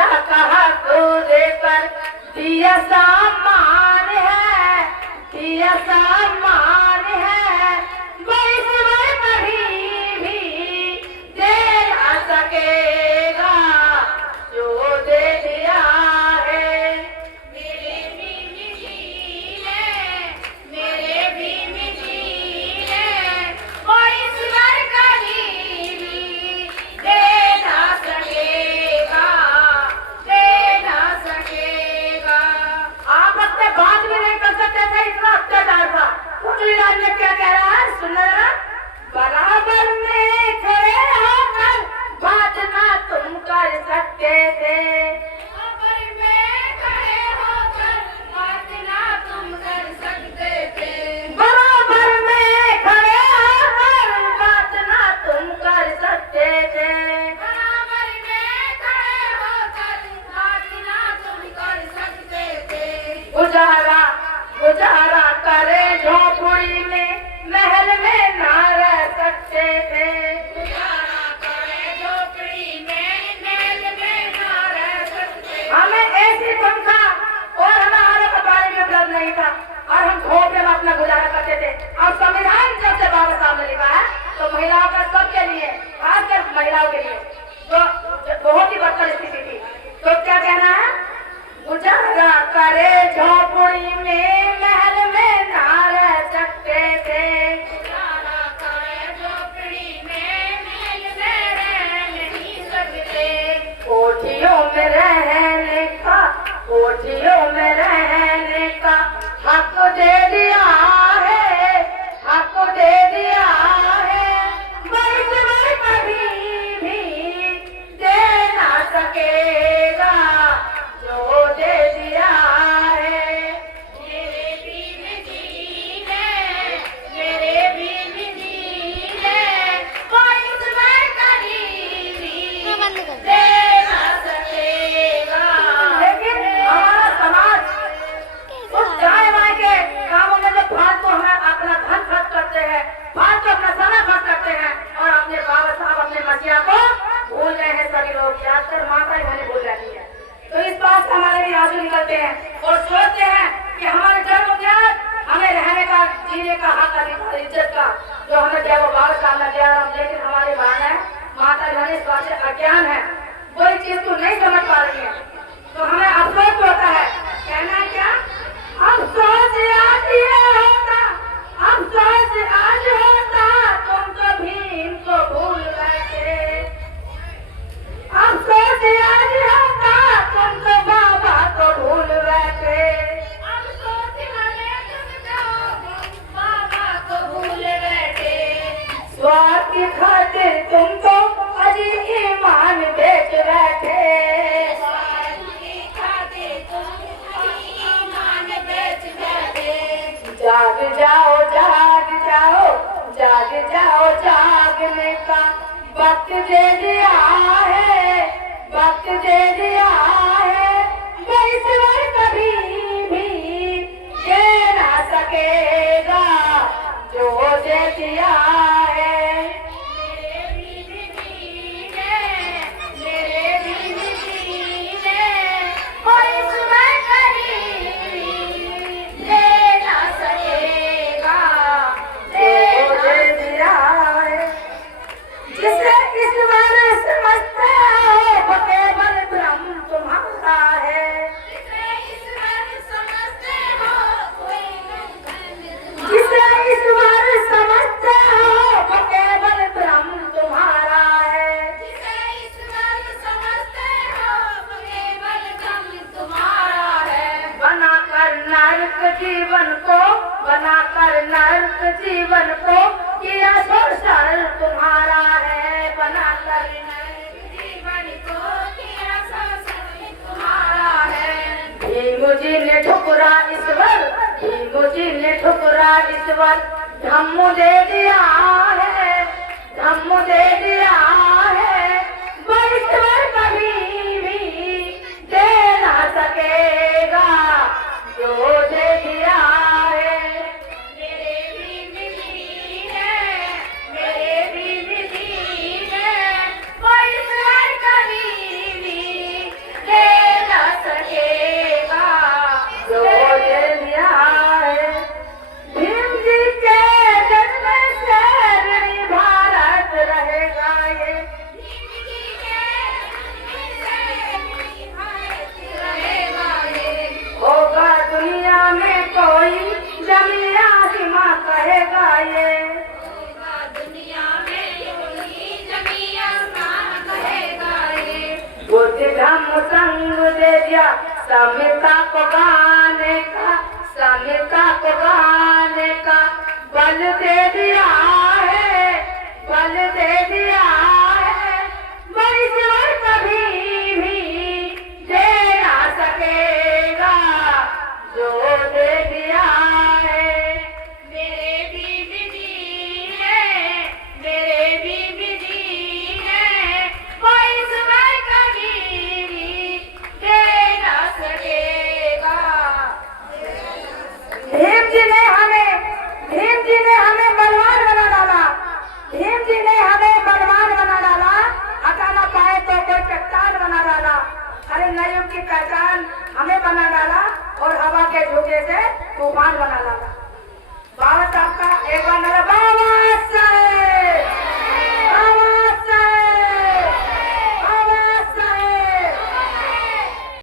कहा को देकर दिया सामान है, दिया सामान है, ईश्वर कभी भी दे ना सकेगा जो दे दिया है। मेरे भी मिली है, मेरे भी मिली है, वो ईश्वर कभी भी दे ना सकेगा, दे ना सकेगा। आपस में बात भी नहीं कर सकते थे, इतना अत्याचार था। तुलसीदास ने क्या कह रहा है सुनना, बराबर में खड़े होकर बात ना तुम कर सकते थे, बराबर में खड़े होकर बात ना तुम कर सकते थे, बराबर में खड़े होकर बात ना तुम कर सकते थे, बराबर में खड़े होकर बात ना तुम कर सकते थे। गुजारा गुजारा करे झोपड़ी में, महल में ना रह सकते थे, गुजारा करे झोपड़ी में, महल में ना रह सकते। हमें ऐसी पंखा और हमारे कपाले में उपलब्ध नहीं था और हम झोपड़े में अपना गुजारा करते थे। अब संविधान जब से बाबा साहब ने लिखा है तो महिलाओं का सबके लिए, खासकर महिलाओं के लिए तो बहुत ही बदतर स्थिति थी। तो क्या कहना है, गुजारा करे झोपड़ी में, महल में ना रह सकते थे, गुजारा करे झोपड़ी में, महल में रह नहीं सकते। कोठियों में रहने का, कोठियों में रहने का हक दे दिया है, हक दे दिया है, ईश्वर कभी भी दे ना सकेगा जो दे दिया है। मेरे भी मिली है, मेरे भी मिली है, वो ईश्वर कभी भी दे ना सकेगा। लेकिन हमारा समाज उस दाएं बाएं के कामों में जो फालतू हमें अपना धन खर्च करते हैं, फालतू अपना समय खर्च करते हैं और अपने बाबा साहब अपने मसीहा को भूल गए हैं। सभी लोग खासकर माता ही भले भूल जाती है। तो इस बात से हमारे भी आंसू निकलते हैं और सोचते हैं कि हमारे जन्म उद्यान हमें रहने का, जीने का हक, अधिकार, इज्जत का जो हमें दिया वो बाबा साहब ने दिया। लेकिन हमारे बहन माता बहन इस बात से अज्ञान है, वो इस चीज को नहीं समझ पा रही है। तो हमें अफसोस होता है, कहना क्या, अफसोस आज ये होता, अफसोस आज होता तुम तो भीम को भूल बैठे, अफसोस आज होता तुम तो बाबा को भूल बैठे, अफसोस बाबा को भूल बैठे, स्वार्थ की खातिर तुम तो अजी ईमान बेच बैठे, स्वार्थ की खातिर तुम ईमान बेच बैठे। जाग जाओ जाग जाओ, जाग जाओ, जागने का वक्त दे दिया है, वक्त दे दिया है, ईश्वर कभी भी दे ना सकेगा जो दे दिया है। मेरे भी मिली है, मेरे भी मिली है, ईश्वर कभी भी दे ना सकेगा जो दे दिया है। जिसे ईश्वर समझते हो वो केवल ब्रह्म तुम्हारा है, जिसे ईश्वर समझते हो, जिसे ईश्वर समझते हो वो केवल ब्रह्म तुम्हारा है, जिसे ईश्वर समझते हो वो केवल ब्रह्म तुम्हारा है। बनाकर नरक जीवन को, बनाकर नरक जीवन को किया शोषण तुम्हारा है, बनाकर नरक जीवन को किया शोषण तुम्हारा है। भीम जी ने ठुकरा ईश्वर, भीम जी ने ठुकरा ईश्वर, धम्म दे दिया है, धम्म दे दिया है, वो ईश्वर कभी भी दे ना सकेगा जो दे दिया है। मेरे भी मिली है, मेरे भी मिली है, वो ईश्वर कभी भी जमिया सीमा कहेगा ये, दुनिया में योगी जमिया सान कहेगा ये। बुद्धि धम्म संग दे दिया समता को गाने का, समता को गाने का बल दे दिया है, बल दे दिया है। मरीश्वर कभी भी दे ना सकेगा जो दे दिया है। मेरे भी विधि है, मेरे भी विधि है, कोई समय कभी भी दे ना सकेगा। भीम जी ने हमें बलवान बना डाला, भीम जी ने हमें बलवान बना डाला, हटा ना पाए तो कोई चट्टान बना डाला। अरे नए युग की पहचान हमें बना डाला और हवा के झोंके से तूफान बना